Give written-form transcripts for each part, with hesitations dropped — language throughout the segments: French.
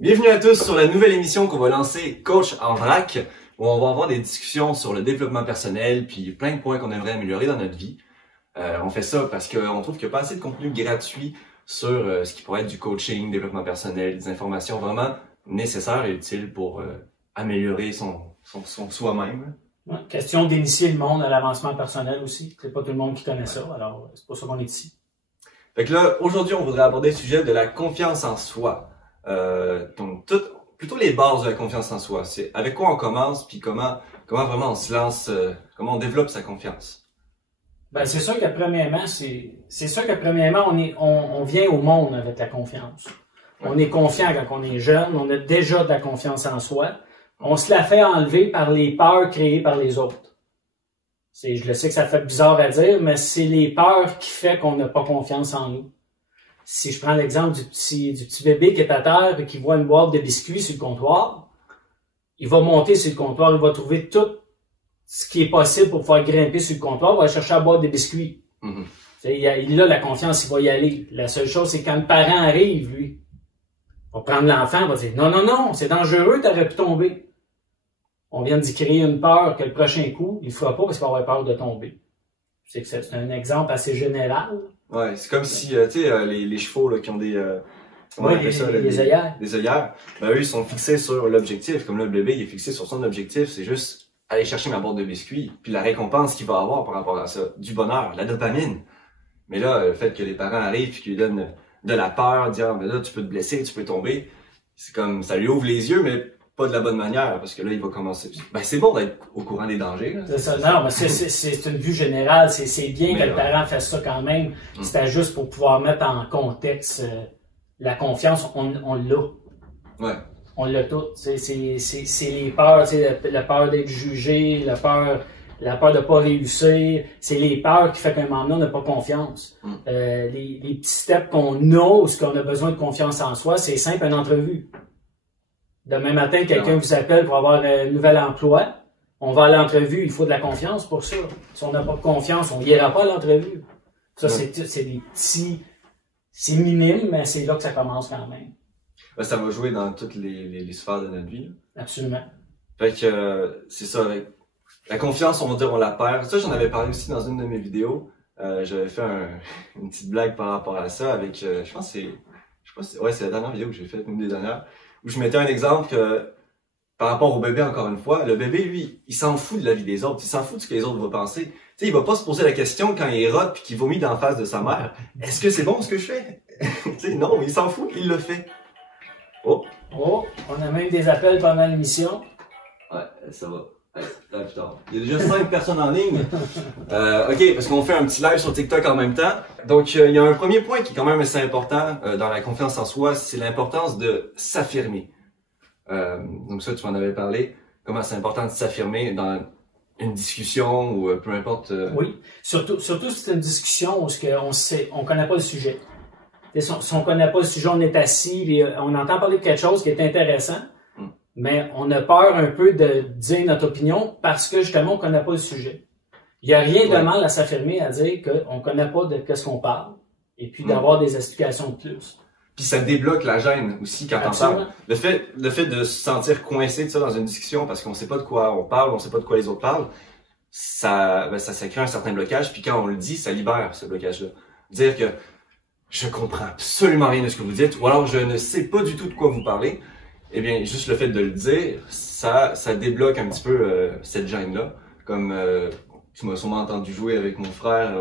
Bienvenue à tous sur la nouvelle émission qu'on va lancer Coach en vrac, où on va avoir des discussions sur le développement personnel puis plein de points qu'on aimerait améliorer dans notre vie. On fait ça parce qu'on trouve qu'il n'y a pas assez de contenu gratuit sur ce qui pourrait être du coaching, développement personnel, des informations vraiment nécessaires et utiles pour améliorer son soi-même. Ouais, question d'initier le monde à l'avancement personnel aussi. C'est pas tout le monde qui connaît ça, alors c'est pour ça qu'on est ici. Fait que là, aujourd'hui, on voudrait aborder le sujet de la confiance en soi. Donc, plutôt les bases de la confiance en soi. C'est avec quoi on commence, puis comment vraiment on se lance, comment on développe sa confiance. Ben, c'est sûr que premièrement, on vient au monde avec la confiance. Ouais. On est confiant quand on est jeune, on a déjà de la confiance en soi. On se la fait enlever par les peurs créées par les autres. Je le sais que ça fait bizarre à dire, mais c'est les peurs qui fait qu'on n'a pas confiance en nous. Si je prends l'exemple du petit bébé qui est à terre et qui voit une boîte de biscuits sur le comptoir, il va monter sur le comptoir, il va trouver tout ce qui est possible pour pouvoir grimper sur le comptoir, il va chercher la boîte de biscuits. Mm-hmm. Il a la confiance, il va y aller. La seule chose, c'est quand le parent arrive, lui, il va prendre l'enfant, il va dire « Non, c'est dangereux, t'aurais pu tomber. » On vient d'y créer une peur que le prochain coup, il ne fera pas parce qu'il va avoir peur de tomber. C'est un exemple assez général. Ouais, c'est comme si, tu sais, les chevaux là, qui ont des... comment on appelle ça, des œillères. Des œillères. Ben, eux, ils sont fixés sur l'objectif. Comme là, le bébé, il est fixé sur son objectif. C'est juste aller chercher ma boîte de biscuits. Puis la récompense qu'il va avoir par rapport à ça. Du bonheur, la dopamine. Mais là, le fait que les parents arrivent et qu'ils lui donnent de la peur, disant, ben là, tu peux te blesser, tu peux tomber. C'est comme, ça lui ouvre les yeux, mais pas de la bonne manière, parce que là, il va commencer. Ben, c'est bon d'être au courant des dangers, là. C'est ça. Non, mais c'est une vue générale. C'est bien que le parent fasse ça quand même. C'était juste pour pouvoir mettre en contexte la confiance. On l'a. Ouais. On l'a tout. C'est les peurs, la peur d'être jugé, la peur de pas réussir. C'est les peurs qui fait qu'un moment donné, on n'a pas confiance. Les petits steps qu'on a, ou ce qu'on a besoin de confiance en soi, c'est simple, une entrevue. Demain matin, quelqu'un vous appelle pour avoir un nouvel emploi. On va à l'entrevue, il faut de la confiance pour ça. Si on n'a pas de confiance, on n'ira pas à l'entrevue. Ça, c'est des petits... C'est minime, mais c'est là que ça commence quand même. Ben, ça va jouer dans toutes les sphères de notre vie. Là. Absolument. Fait que c'est ça. La confiance, on va dire, on la perd. Ça, j'en avais parlé aussi dans une de mes vidéos. J'avais fait une petite blague par rapport à ça avec... je pense que c'est la dernière vidéo que j'ai faite, une des dernières. Où je mettais un exemple que, par rapport au bébé, encore une fois, le bébé, lui, il s'en fout de la vie des autres, il s'en fout de ce que les autres vont penser. Tu sais, il va pas se poser la question quand il rote puis qu'il vomit d'en face de sa mère. Est-ce que c'est bon ce que je fais? Tu sais, non, il s'en fout, il le fait. Oh, on a même des appels pendant l'émission. Ouais, ça va. Là, plus tard. Il y a déjà 5 personnes en ligne. OK, parce qu'on fait un petit live sur TikTok en même temps. Donc, il y a un premier point qui est quand même assez important dans la confiance en soi, c'est l'importance de s'affirmer. Donc ça, tu m'en avais parlé. Comment c'est important de s'affirmer dans une discussion ou peu importe. Oui, surtout si c'est une discussion où on connaît pas le sujet. Si on connaît pas le sujet, on est assis et on entend parler de quelque chose qui est intéressant. Mais on a peur un peu de dire notre opinion parce que justement, on connaît pas le sujet. Il n'y a rien de mal à s'affirmer, à dire qu'on ne connaît pas de ce qu'on parle et puis d'avoir des explications de plus. Puis ça débloque la gêne aussi quand on parle. Le fait de se sentir coincé de ça dans une discussion parce qu'on sait pas de quoi on parle, on sait pas de quoi les autres parlent, ça crée un certain blocage. Puis quand on le dit, ça libère ce blocage-là. Dire que je comprends absolument rien de ce que vous dites ou alors je ne sais pas du tout de quoi vous parlez. Eh bien, juste le fait de le dire, ça débloque un petit peu cette gêne-là. Comme tu m'as sûrement entendu jouer avec mon frère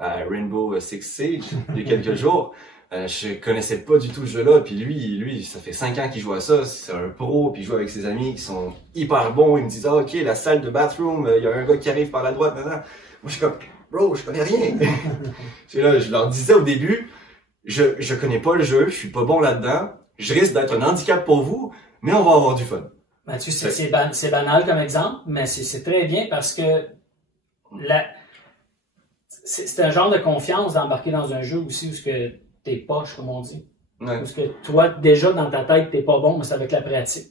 à Rainbow Six Siege il y a quelques jours. Je connaissais pas du tout ce jeu-là, puis lui, ça fait 5 ans qu'il joue à ça, c'est un pro, puis il joue avec ses amis qui sont hyper bons. Ils me disent « Ah, ok, la salle de bathroom, il y a un gars qui arrive par la droite, maintenant. » Moi, je suis comme « Bro, je connais rien. » Je leur disais au début, je connais pas le jeu, je suis pas bon là-dedans. Je risque d'être un handicap pour vous, mais on va avoir du fun. Mathieu, c'est banal comme exemple, mais c'est très bien parce que c'est un genre de confiance d'embarquer dans un jeu aussi où t'es poche, comme on dit. Ouais. Parce que toi, déjà, dans ta tête, t'es pas bon, mais c'est avec la pratique.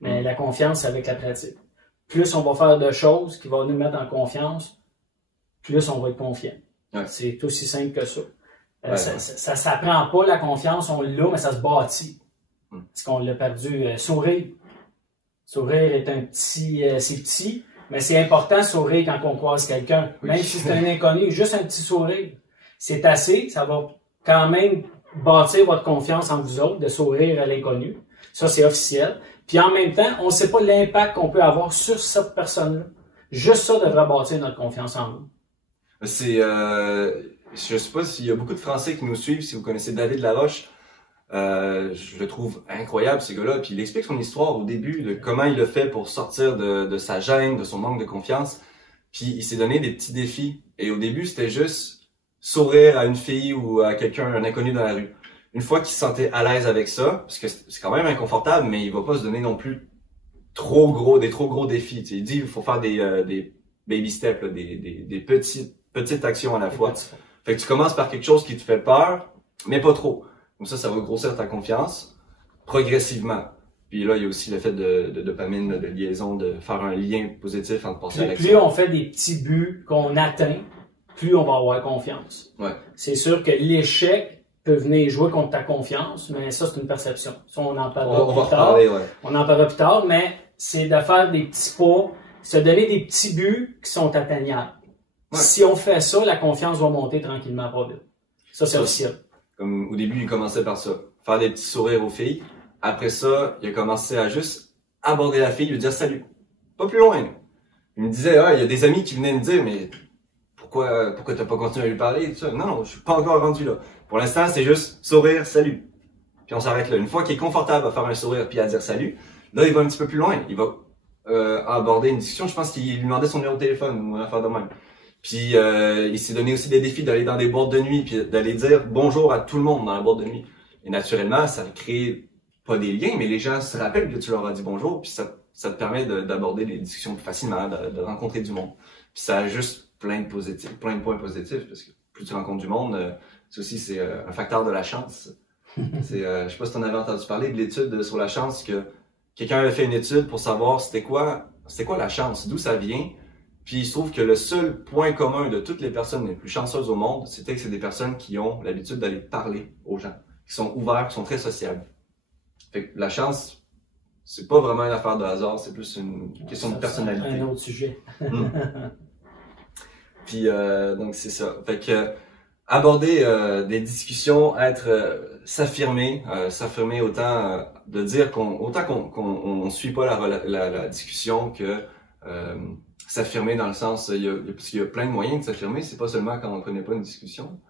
Mais la confiance, c'est avec la pratique. Plus on va faire de choses qui vont nous mettre en confiance, plus on va être confiant. Ouais. C'est aussi simple que ça. Ça s'apprend pas, la confiance, on l'a, mais ça se bâtit. Parce qu'on l'a perdu. Sourire. Sourire est c'est petit, mais c'est important sourire quand on croise quelqu'un. Oui. Même si c'est un inconnu, juste un petit sourire. C'est assez, ça va quand même bâtir votre confiance en vous autres, de sourire à l'inconnu. Ça, c'est officiel. Puis en même temps, on ne sait pas l'impact qu'on peut avoir sur cette personne-là. Juste ça devrait bâtir notre confiance en nous. Je sais pas s'il y a beaucoup de Français qui nous suivent, si vous connaissez David Laroche. Je le trouve incroyable, ce gars-là. Puis il explique son histoire au début, de comment il a fait pour sortir de sa gêne, de son manque de confiance. Puis il s'est donné des petits défis. Et au début, c'était juste sourire à une fille ou à quelqu'un, un inconnu dans la rue. Une fois qu'il se sentait à l'aise avec ça, parce que c'est quand même inconfortable, mais il va pas se donner non plus des trop gros défis. Tu sais, il dit il faut faire des baby steps, là, des petites actions à la fois. Fait que tu commences par quelque chose qui te fait peur, mais pas trop. Comme ça va grossir ta confiance progressivement. Puis là, il y a aussi le fait de dopamine, de liaison, de faire un lien positif entre passer à l'action. Plus on fait des petits buts qu'on atteint, plus on va avoir confiance. Ouais. C'est sûr que l'échec peut venir jouer contre ta confiance, mais ça, c'est une perception. Ça, on en parlera plus tard. On en parlera plus tard, mais c'est de faire des petits pas, se donner des petits buts qui sont atteignables. Ouais. Si on fait ça, la confiance va monter tranquillement, pas vite. Ça, c'est officiel. Comme au début, il commençait par ça. Faire des petits sourires aux filles. Après ça, il a commencé à juste aborder la fille, lui dire salut. Pas plus loin. Il me disait, il y a des amis qui venaient me dire, mais pourquoi t'as pas continué à lui parler? Tout ça. Non, je suis pas encore rendu là. Pour l'instant, c'est juste sourire, salut. Puis on s'arrête là. Une fois qu'il est confortable à faire un sourire puis à dire salut, là, il va un petit peu plus loin. Il va aborder une discussion. Je pense qu'il lui demandait son numéro de téléphone ou une affaire de même. Puis il s'est donné aussi des défis d'aller dans des boîtes de nuit puis d'aller dire bonjour à tout le monde dans la boîte de nuit. Et naturellement, ça crée pas des liens, mais les gens se rappellent que tu leur as dit bonjour, puis ça te permet d'aborder des discussions plus facilement, de rencontrer du monde. Puis ça a juste plein de points positifs, parce que plus tu rencontres du monde, c'est un facteur de la chance. Je sais pas si tu en avais entendu parler de l'étude sur la chance, que quelqu'un avait fait une étude pour savoir c'était quoi la chance, d'où ça vient. Puis il se trouve que le seul point commun de toutes les personnes les plus chanceuses au monde, c'était que c'est des personnes qui ont l'habitude d'aller parler aux gens, qui sont ouverts, qui sont très sociables. Fait que la chance, c'est pas vraiment une affaire de hasard, c'est plus une question de personnalité. Un autre sujet. Puis donc c'est ça. Fait que aborder des discussions, s'affirmer autant de dire qu'on suit pas la discussion que s'affirmer dans le sens parce qu'il y a plein de moyens de s'affirmer, c'est pas seulement quand on connaît pas une discussion.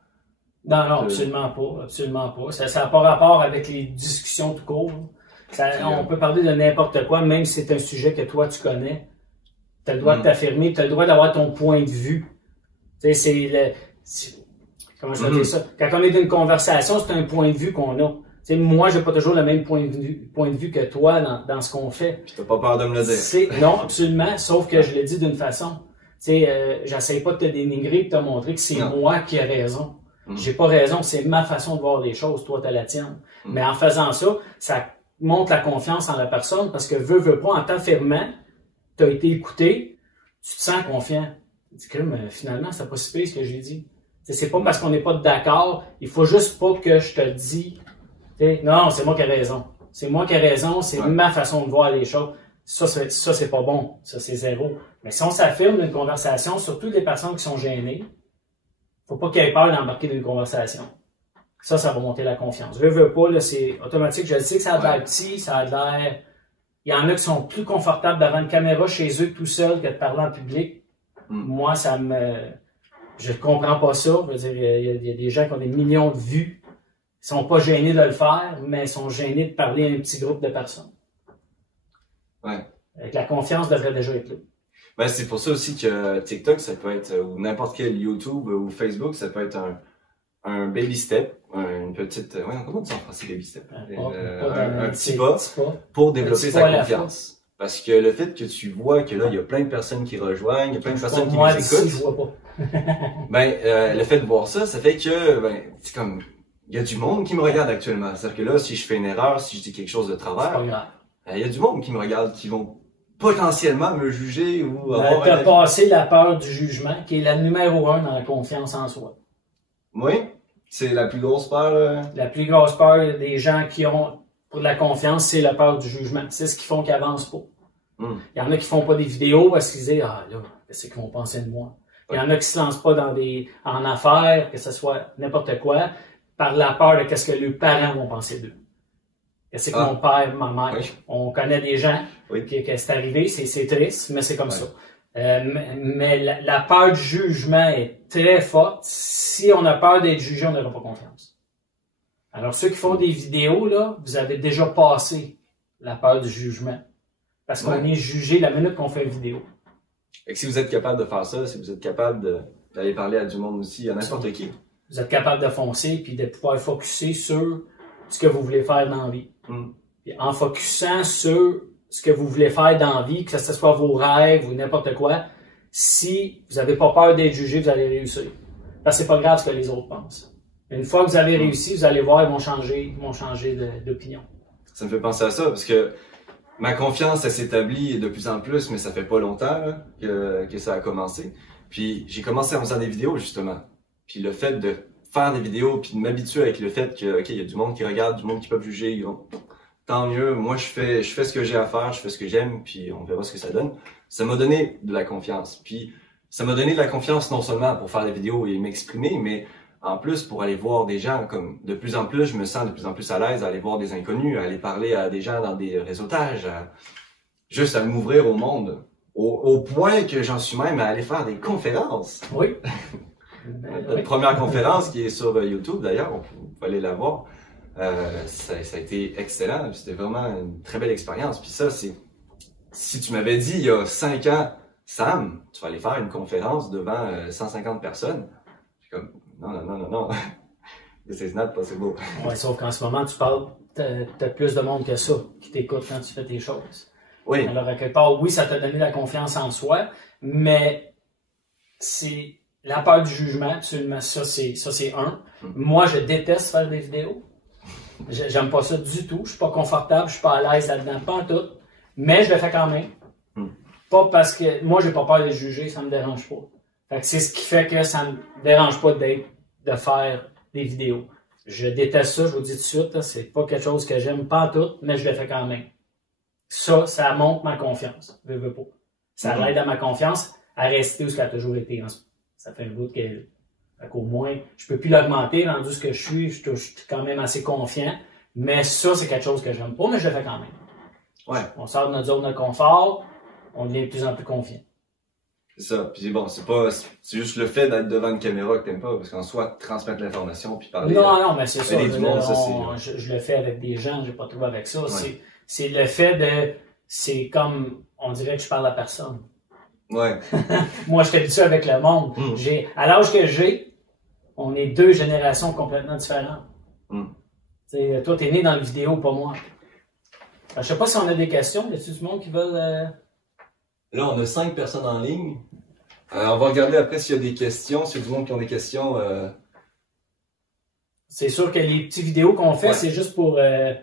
Non, absolument pas. Ça n'a pas rapport avec les discussions tout court. On peut parler de n'importe quoi, même si c'est un sujet que toi tu connais. Tu as le droit de t'affirmer, tu as le droit d'avoir ton point de vue. Tu sais, comment je vais dire ça? Quand on est dans une conversation, c'est un point de vue qu'on a. T'sais, moi, j'ai pas toujours le même point de vue que toi dans ce qu'on fait. Puis t'as pas peur de me le dire. Non, absolument, sauf que je le dis d'une façon. J'essaie pas de te dénigrer et de te montrer que c'est moi qui ai raison. J'ai pas raison, c'est ma façon de voir les choses, toi t'as la tienne. Mais en faisant ça, ça montre la confiance en la personne parce que veux pas, en t'affirmant, t'as été écouté, tu te sens confiant. Tu dis, finalement, c'est pas si pire ce que j'ai dit. C'est pas parce qu'on n'est pas d'accord, il faut juste pas que je te dis, non, c'est moi qui ai raison. C'est moi qui ai raison, c'est ma façon de voir les choses. Ça, c'est pas bon. Ça, c'est zéro. Mais si on s'affirme dans une conversation, surtout des personnes qui sont gênées, faut pas qu'il y ait peur d'embarquer dans une conversation. Ça va monter la confiance. Veux pas, là, c'est automatique. Je sais que ça a l'air petit, ça a l'air... Il y en a qui sont plus confortables devant une caméra chez eux tout seuls que de parler en public. Moi, je comprends pas ça. Je veux dire, il y a des gens qui ont des millions de vues. Ils sont pas gênés de le faire, mais ils sont gênés de parler à un petit groupe de personnes. Ouais. Avec la confiance devrait déjà être là. Ben, c'est pour ça aussi que TikTok, ça peut être, ou n'importe quel YouTube ou Facebook, ça peut être un baby step, une petite, comment on dit en français baby step? Un petit pas pour développer sa confiance. Parce que le fait que tu vois que là, il y a plein de personnes qui rejoignent, il y a plein de personnes qui nous écoutent. Je vois pas. Le fait de voir ça, ça fait que, c'est comme, il y a du monde qui me regarde actuellement. C'est-à-dire que là, si je fais une erreur, si je dis quelque chose de travers, il y a du monde qui me regarde, qui vont potentiellement me juger ou avoir t'as passé la peur du jugement, qui est la numéro 1 dans la confiance en soi. Oui, c'est la plus grosse peur. La plus grosse peur des gens qui ont pour la confiance, c'est la peur du jugement. C'est ce qui font qu'ils avancent pas. Mm. Il y en a qui font pas des vidéos parce qu'ils disent, ah là, qu'est-ce qu'ils vont penser de moi? Il y en a qui se lancent pas en affaires, que ce soit n'importe quoi, par la peur de qu'est-ce que leurs parents vont penser d'eux. Qu'est-ce que mon père, ma mère, on connaît des gens, que c'est arrivé, c'est triste, mais c'est comme ça. Mais la peur du jugement est très forte. Si on a peur d'être jugé, on n'aura pas confiance. Alors, ceux qui font des vidéos, là, vous avez déjà passé la peur du jugement. Parce qu'on est jugé la minute qu'on fait une vidéo. Et si vous êtes capable de faire ça, si vous êtes capable d'aller parler à du monde aussi, à n'importe qui. Vous êtes capable de foncer puis de pouvoir focusser sur ce que vous voulez faire dans la vie. Puis en focusant sur ce que vous voulez faire dans la vie, que ce soit vos rêves ou n'importe quoi, si vous n'avez pas peur d'être jugé, vous allez réussir. Parce que c'est pas grave ce que les autres pensent. Une fois que vous avez réussi, vous allez voir, ils vont changer d'opinion. Ça me fait penser à ça, parce que ma confiance, elle s'établit de plus en plus, mais ça fait pas longtemps là, que ça a commencé. Puis j'ai commencé en faisant des vidéos, justement. Puis le fait de faire des vidéos, puis de m'habituer avec le fait que, OK, il y a du monde qui regarde, du monde qui peut juger, tant mieux, moi je fais ce que j'ai à faire, je fais ce que j'aime, puis on verra ce que ça donne. Ça m'a donné de la confiance. Puis ça m'a donné de la confiance non seulement pour faire des vidéos et m'exprimer, mais en plus pour aller voir des gens. Comme de plus en plus, je me sens de plus en plus à l'aise à aller voir des inconnus, à aller parler à des gens dans des réseautages, juste à m'ouvrir au monde. Au point que j'en suis même à aller faire des conférences. Oui. Notre première conférence qui est sur YouTube d'ailleurs, vous pouvez aller la voir. Ça a été excellent, c'était vraiment une très belle expérience. Puis ça, si tu m'avais dit il y a 5 ans, Sam, tu vas aller faire une conférence devant 150 personnes, je suis comme, non, c'est not possible. Ouais, sauf qu'en ce moment, tu parles, t'as plus de monde que ça qui t'écoute quand tu fais tes choses. Oui. Alors, à quelque part, oui, ça t'a donné la confiance en soi, mais c'est la peur du jugement, absolument, ça c'est un. Moi, je déteste faire des vidéos. J'aime pas ça du tout. Je suis pas confortable, je suis pas à l'aise là-dedans, pas en tout. Mais je le fais quand même. Pas parce que moi, j'ai pas peur de juger, ça me dérange pas. Fait que c'est ce qui fait que ça me dérange pas de faire des vidéos. Je déteste ça, je vous dis tout de suite, c'est pas quelque chose que j'aime pas en tout, mais je le fais quand même. Ça montre ma confiance. Veux pas. Ça l'aide à ma confiance à rester où ce qu'elle a toujours été. Ça fait un bout qu'au moins, je peux plus l'augmenter, rendu ce que je suis quand même assez confiant. Mais ça, c'est quelque chose que j'aime pas, mais je le fais quand même. Ouais. On sort de notre zone de confort, on devient de plus en plus confiant. C'est ça. Puis bon, c'est juste le fait d'être devant une caméra que t'aimes pas, parce qu'en soi, transmettre l'information puis parler. Non, mais c'est ça. Je le fais avec des gens, j'ai pas trouvé avec ça. Ouais. C'est le fait c'est comme, on dirait que je parle à personne. Ouais. Moi, je suis habitué avec le monde. À l'âge que j'ai, on est 2 générations complètement différentes. Toi, t'es né dans la vidéo, pas moi. Je sais pas si on a des questions. Y a-t-il du monde qui veulent... Là, on a 5 personnes en ligne. On va regarder après s'il y a des questions. S'il y a du monde qui ont des questions. C'est sûr que les petites vidéos qu'on fait, c'est juste pour... il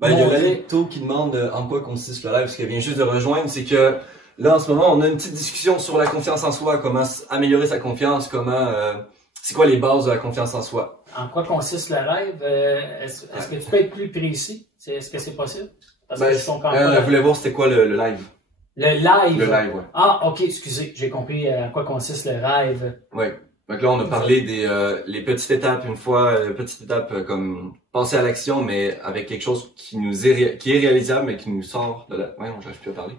y a Lalito qui demande en quoi consiste le live, parce qu'elle vient juste de rejoindre. C'est que là, en ce moment, on a une petite discussion sur la confiance en soi, comment améliorer sa confiance, c'est quoi les bases de la confiance en soi. En quoi consiste le live? Est-ce que tu peux être plus précis? Est-ce que c'est possible? Parce que elle voulait voir c'était quoi le live. Le live? Le live, ouais. Ah, ok, excusez, j'ai compris en quoi consiste le live. Ouais. Donc là, on a parlé les petites étapes, petite étape comme penser à l'action, mais avec quelque chose qui est réalisable, mais qui nous sort de la... Ouais, non, j'arrive plus à parler.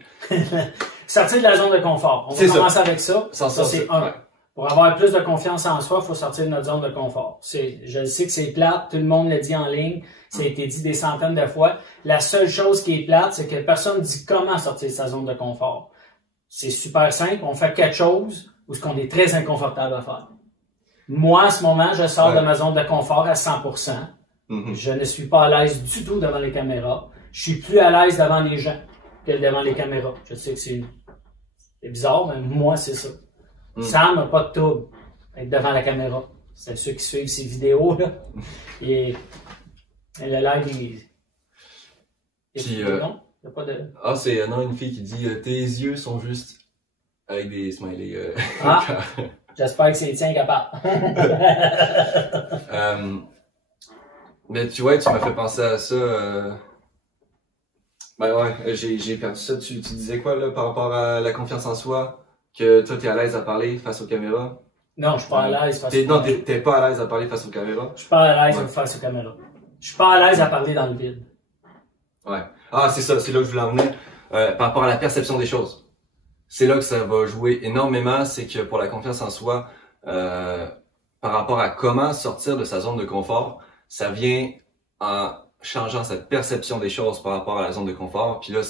Sortir de la zone de confort. On va commencer avec ça. Ça, c'est un. Ouais. Pour avoir plus de confiance en soi, il faut sortir de notre zone de confort. Je sais que c'est plate, tout le monde le dit en ligne, ça a été dit des centaines de fois. La seule chose qui est plate, c'est que personne ne dit comment sortir de sa zone de confort. C'est super simple, on fait quelque chose où ce qu'on est très inconfortable à faire. Moi, à ce moment, je sors de ma zone de confort à 100%. Je ne suis pas à l'aise du tout devant les caméras. Je suis plus à l'aise devant les gens que devant les caméras. Je sais que c'est bizarre, mais moi, c'est ça. Sam n'a pas de trouble être devant la caméra. C'est ceux qui suivent ces vidéos, là. Et le live, non? Il n'y a pas de... Ah, c'est une fille qui dit tes yeux sont juste avec des smileys. J'espère que c'est le tien capable. Mais tu vois, tu m'as fait penser à ça. Ben ouais, j'ai perdu ça. Tu disais quoi là par rapport à la confiance en soi? Que toi, t'es à l'aise à parler face aux caméras? Non, je suis pas à l'aise face Non, t'es pas à l'aise à parler face aux caméras? Je suis pas à l'aise face aux caméras. Je suis pas à l'aise à parler dans le vide. Ouais. Ah, c'est ça, c'est là que je voulais en venir. Par rapport à la perception des choses. C'est là que ça va jouer énormément, c'est que pour la confiance en soi, par rapport à comment sortir de sa zone de confort, ça vient en changeant cette perception des choses par rapport à la zone de confort. Puis là,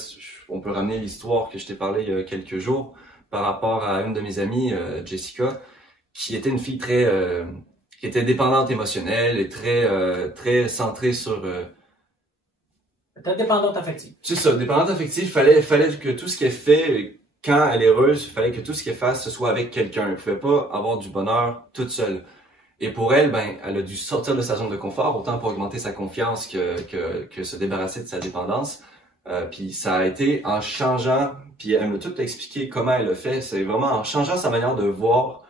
on peut ramener l'histoire que je t'ai parlé il y a quelques jours par rapport à une de mes amies, Jessica, qui était une fille qui était dépendante émotionnelle et très centrée sur T'es dépendante affective. c'est ça, dépendante affective, fallait que tout ce qu'elle fait, quand elle est heureuse, fallait que tout ce qu'elle fasse, ce soit avec quelqu'un. Elle pouvait pas avoir du bonheur toute seule. Et pour elle, ben, elle a dû sortir de sa zone de confort, autant pour augmenter sa confiance que se débarrasser de sa dépendance. Puis ça a été en changeant, puis elle m'a tout expliqué comment elle le fait. C'est vraiment en changeant sa manière de voir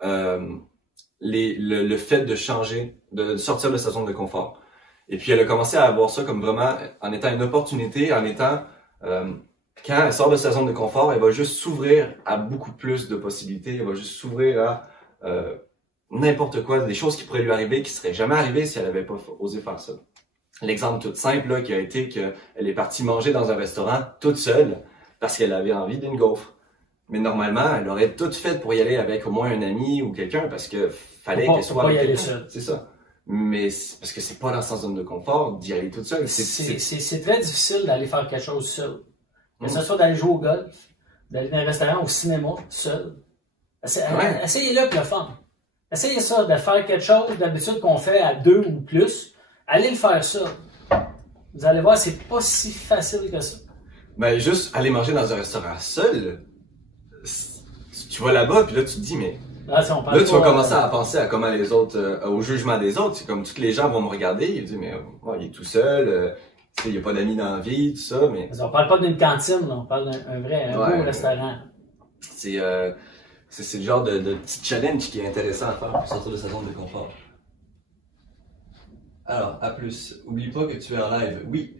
le fait de changer, de sortir de sa zone de confort. Et puis elle a commencé à voir ça comme vraiment en étant une opportunité, en étant quand elle sort de sa zone de confort, elle va juste s'ouvrir à beaucoup plus de possibilités, elle va juste s'ouvrir à n'importe quoi, des choses qui pourraient lui arriver, qui seraient jamais arrivées si elle avait pas osé faire ça. L'exemple tout simple là, qui a été qu'elle est partie manger dans un restaurant toute seule parce qu'elle avait envie d'une gaufre. Mais normalement, elle aurait tout fait pour y aller avec au moins un ami ou quelqu'un parce que fallait qu'elle soit avec quelqu'un. C'est ça. Mais parce que c'est pas dans sa zone de confort d'y aller toute seule. C'est très difficile d'aller faire quelque chose seul. Que ce soit d'aller jouer au golf, d'aller dans un restaurant, au cinéma, seul. Essayez-le avec le fun. Essayez ça, de faire quelque chose d'habitude qu'on fait à 2 ou plus. Allez le faire ça. Vous allez voir, c'est pas si facile que ça. Ben, juste aller manger dans un restaurant seul, tu vas là-bas, puis là, tu te dis, mais là, tu vas commencer à penser à comment les autres, au jugement des autres. C'est comme tous les gens vont me regarder, ils disent, mais il est tout seul, il n'y a pas d'amis dans la vie, tout ça, mais... On parle pas d'une cantine, là, on parle d'un vrai beau restaurant. C'est le genre de petit challenge qui est intéressant à faire pour sortir de sa zone de confort. Alors, à plus. Oublie pas que tu es en live. Oui.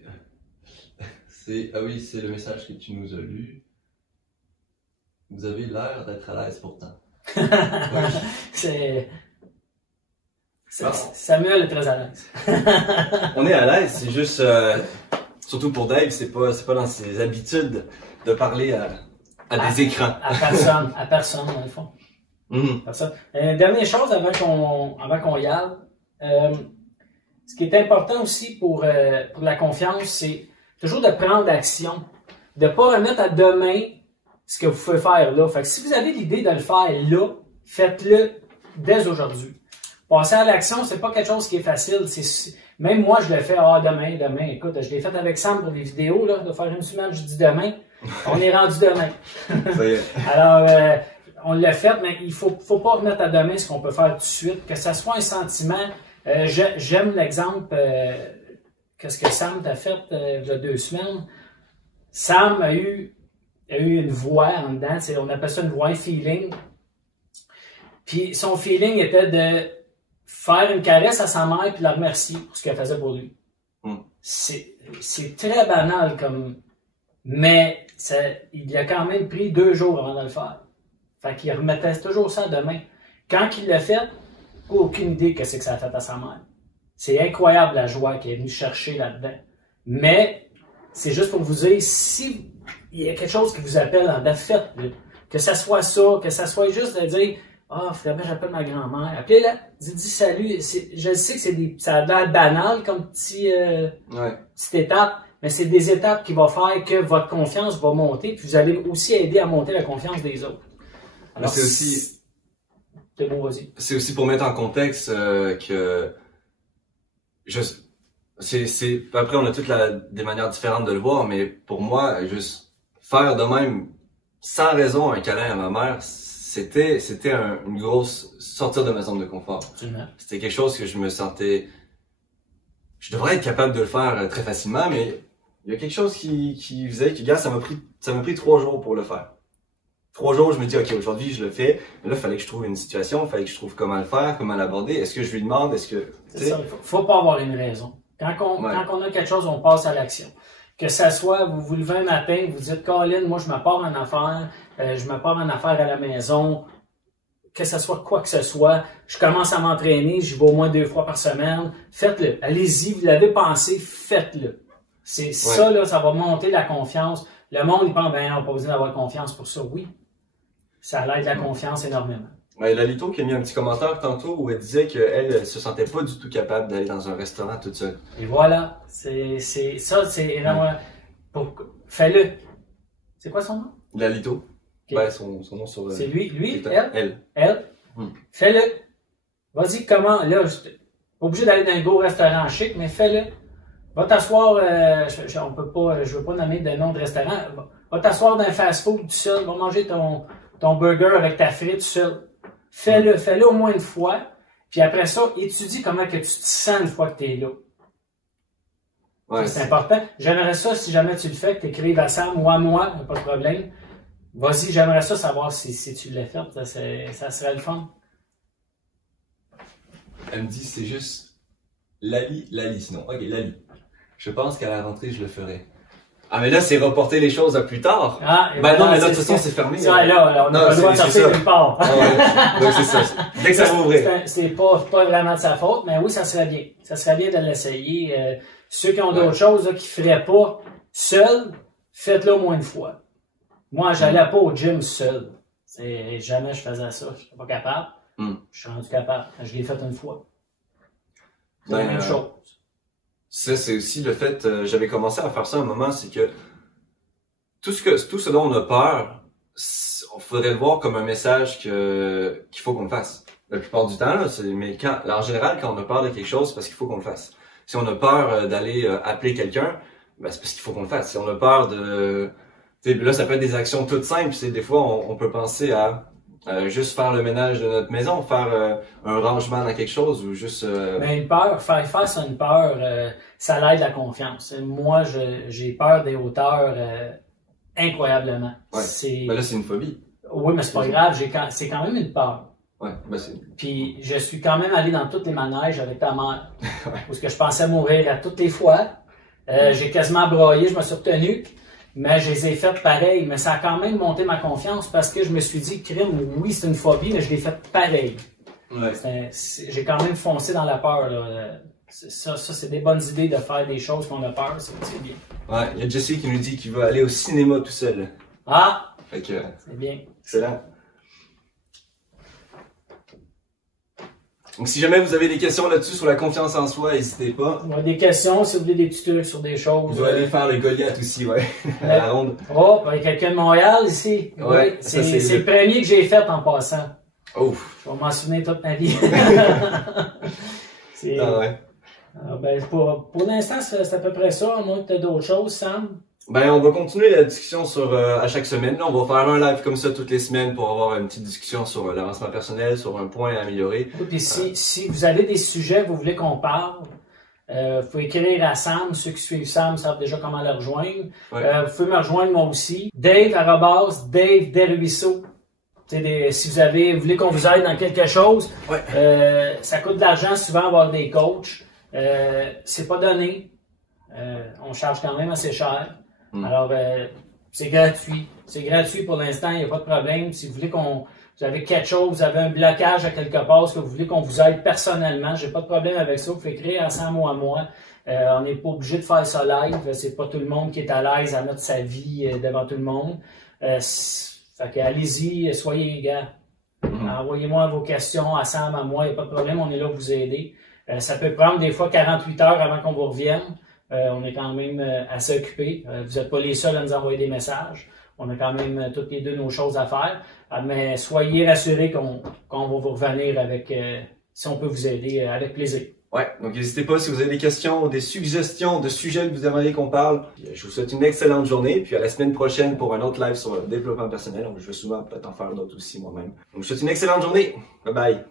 Ah oui, c'est le message que tu nous as lu. Vous avez l'air d'être à l'aise pourtant. Samuel est très à l'aise. On est à l'aise, c'est juste surtout pour Dave, c'est pas dans ses habitudes de parler à des écrans. À personne dans le fond. Personne. Dernière chose avant qu'on y aille. Ce qui est important aussi pour la confiance, c'est toujours de prendre action. De pas remettre à demain ce que vous pouvez faire là. Fait que si vous avez l'idée de le faire là, faites-le dès aujourd'hui. Passer à l'action, c'est pas quelque chose qui est facile. Même moi, je le fais, demain. Écoute, je l'ai fait avec Sam pour les vidéos, là, de faire une semaine, je dis demain. On est rendu demain. Ça y est. Alors, on l'a fait, mais il faut pas remettre à demain ce qu'on peut faire tout de suite. Que ça soit un sentiment. J'aime l'exemple que ce que Sam t'a fait il y a 2 semaines. Sam a eu une voix en dedans, on appelle ça une voix feeling. Puis son feeling était de faire une caresse à sa mère puis la remercier pour ce qu'elle faisait pour lui. C'est très banal mais il a quand même pris 2 jours avant de le faire. Fait qu'il remettait toujours ça demain. Quand il l'a fait, aucune idée que c'est que ça a fait à sa mère. C'est incroyable la joie qu'il est venu chercher là-dedans. Mais c'est juste pour vous dire, si il y a quelque chose qui vous appelle en date, faites-le. Que ça soit ça, que ça soit juste de dire finalement j'appelle ma grand-mère. Appelez-la, dis salut. Je sais que ça a l'air banal comme petite étape, mais c'est des étapes qui vont faire que votre confiance va monter, puis vous allez aussi aider à monter la confiance des autres. Alors, c'est aussi... C'est bon, vas-y. C'est aussi pour mettre en contexte que après on a toutes des manières différentes de le voir, mais pour moi, juste faire de même sans raison un câlin à ma mère, c'était une grosse sortir de ma zone de confort. C'était quelque chose que je me sentais, je devrais être capable de le faire très facilement, mais il y a quelque chose qui faisait que, gars, ça m'a pris 3 jours pour le faire. 3 jours, je me dis, OK, aujourd'hui, je le fais. Mais là, il fallait que je trouve une situation, il fallait que je trouve comment le faire, comment l'aborder. Est-ce que je lui demande, est-ce que... C'est ça, faut pas avoir une raison. Quand on a quelque chose, on passe à l'action. Que ça soit, vous vous levez un matin, vous dites, Colin, moi, je me pars en affaires, à la maison, que ce soit quoi que ce soit, je commence à m'entraîner, j'y vais au moins 2 fois par semaine, faites-le. Allez-y, vous l'avez pensé, faites-le. C'est ça, là, ça va monter la confiance. Le monde, il pense, ben, on n'a pas besoin d'avoir confiance pour ça. Oui, ça aide la confiance énormément. Ouais, Lalito qui a mis un petit commentaire tantôt où elle disait qu'elle se sentait pas du tout capable d'aller dans un restaurant toute seule. Et voilà, c'est énorme. Fais-le. C'est quoi son nom? Lalito. Okay. Ben, son nom sur... C'est lui, elle. Fais-le. Vas-y, comment, là, pas obligé d'aller dans un gros restaurant chic, mais fais-le. Va t'asseoir, je veux pas nommer de nom de restaurant, va t'asseoir dans un fast-food tout seul, va manger ton burger avec ta frite tout seul. Fais-le au moins une fois, puis après ça, étudie comment que tu te sens une fois que tu es là. Ouais, c'est important. J'aimerais ça, si jamais tu le fais, que tu écrives à Sam ou à moi, pas de problème. Vas-y, j'aimerais ça savoir si tu l'as fait, ça serait le fun. Elle me dit, c'est juste Lali, sinon. Ok, Lali. Je pense qu'à la rentrée, je le ferai. Ah, mais là, c'est reporter les choses à plus tard. Ah, ben non, mais là, de toute façon, c'est fermé. Là, on n'a pas le droit de sortir nulle part. Donc, c'est ça. Dès que ça va ouvrir. C'est pas vraiment de sa faute, mais oui, ça serait bien. Ça serait bien de l'essayer. Ceux qui ont d'autres choses, là, qui feraient pas seuls, faites-le au moins une fois. Moi, j'allais pas au gym seul. Jamais je faisais ça. Je n'étais pas capable. Je suis rendu capable. Je l'ai fait une fois. C'est la même chose. Ça, c'est aussi le fait, j'avais commencé à faire ça à un moment, c'est que tout ce dont on a peur, on faudrait le voir comme un message qu'il faut qu'on le fasse. La plupart du temps, là, mais en général, quand on a peur de quelque chose, c'est parce qu'il faut qu'on le fasse. Si on a peur d'aller appeler quelqu'un, ben, c'est parce qu'il faut qu'on le fasse. Si on a peur de... Là, ça peut être des actions toutes simples. Des fois, on peut penser à juste faire le ménage de notre maison, faire un rangement dans quelque chose ou juste... Mais une peur, faire ça une peur, ça l'aide la confiance. Moi, j'ai peur des hauteurs incroyablement. Ouais. Ben là, c'est une phobie. Oui, mais c'est pas grave, c'est quand même une peur. Ouais, ben Puis je suis quand même allé dans tous les manèges avec ta mère. Parce que je pensais mourir à toutes les fois. J'ai quasiment broyé, je me suis retenu. Mais je les ai faites pareil. Mais ça a quand même monté ma confiance parce que je me suis dit, crime, oui, c'est une phobie, mais je l'ai fait pareil. Ouais. J'ai quand même foncé dans la peur. Là. Ça c'est des bonnes idées de faire des choses qu'on a peur, c'est bien. Ouais, il y a Jesse qui nous dit qu'il va aller au cinéma tout seul. Ah! Fait que, c'est bien. Excellent. Donc, si jamais vous avez des questions là-dessus sur la confiance en soi, n'hésitez pas. Ouais, des questions, si vous voulez des petits trucs sur des choses. Vous allez faire le Goliath aussi, ouais. À la ronde. Oh, il y a quelqu'un de Montréal ici. Ouais, oui, c'est le premier que j'ai fait en passant. Ouf. Je vais m'en souvenir toute ma vie. Ah ouais. Alors, ben, pour l'instant, c'est à peu près ça. À moins que tu aies d'autres choses, Sam. Ben, on va continuer la discussion à chaque semaine. Là, on va faire un live comme ça toutes les semaines pour avoir une petite discussion sur l'avancement personnel, sur un point à améliorer. Et si vous avez des sujets que vous voulez qu'on parle, vous pouvez écrire à Sam. Ceux qui suivent Sam savent déjà comment le rejoindre. Ouais. Vous pouvez me rejoindre moi aussi. Dave Desruisseaux. Si vous voulez qu'on vous aide dans quelque chose, ça coûte de l'argent souvent avoir des coachs. C'est pas donné. On charge quand même assez cher. Alors, c'est gratuit. C'est gratuit pour l'instant, il n'y a pas de problème. Si vous voulez vous avez quelque chose, vous avez un blocage à quelque part, que vous voulez qu'on vous aide personnellement, j'ai pas de problème avec ça. Vous pouvez écrire à Sam ou à moi. On n'est pas obligé de faire ça live. C'est pas tout le monde qui est à l'aise à mettre sa vie devant tout le monde. Fait que allez-y, soyez les gars. Envoyez-moi vos questions à Sam, à moi, il n'y a pas de problème, on est là pour vous aider. Ça peut prendre des fois 48 heures avant qu'on vous revienne. On est quand même assez occupés. Vous n'êtes pas les seuls à nous envoyer des messages. On a quand même toutes les deux nos choses à faire. Mais soyez rassurés qu'on va vous revenir avec, si on peut vous aider, avec plaisir. Ouais, donc n'hésitez pas si vous avez des questions ou des suggestions de sujets que vous aimeriez qu'on parle. Je vous souhaite une excellente journée, puis à la semaine prochaine pour un autre live sur le développement personnel. Donc, je vais souvent peut-être en faire d'autres aussi moi-même. Donc je vous souhaite une excellente journée. Bye bye.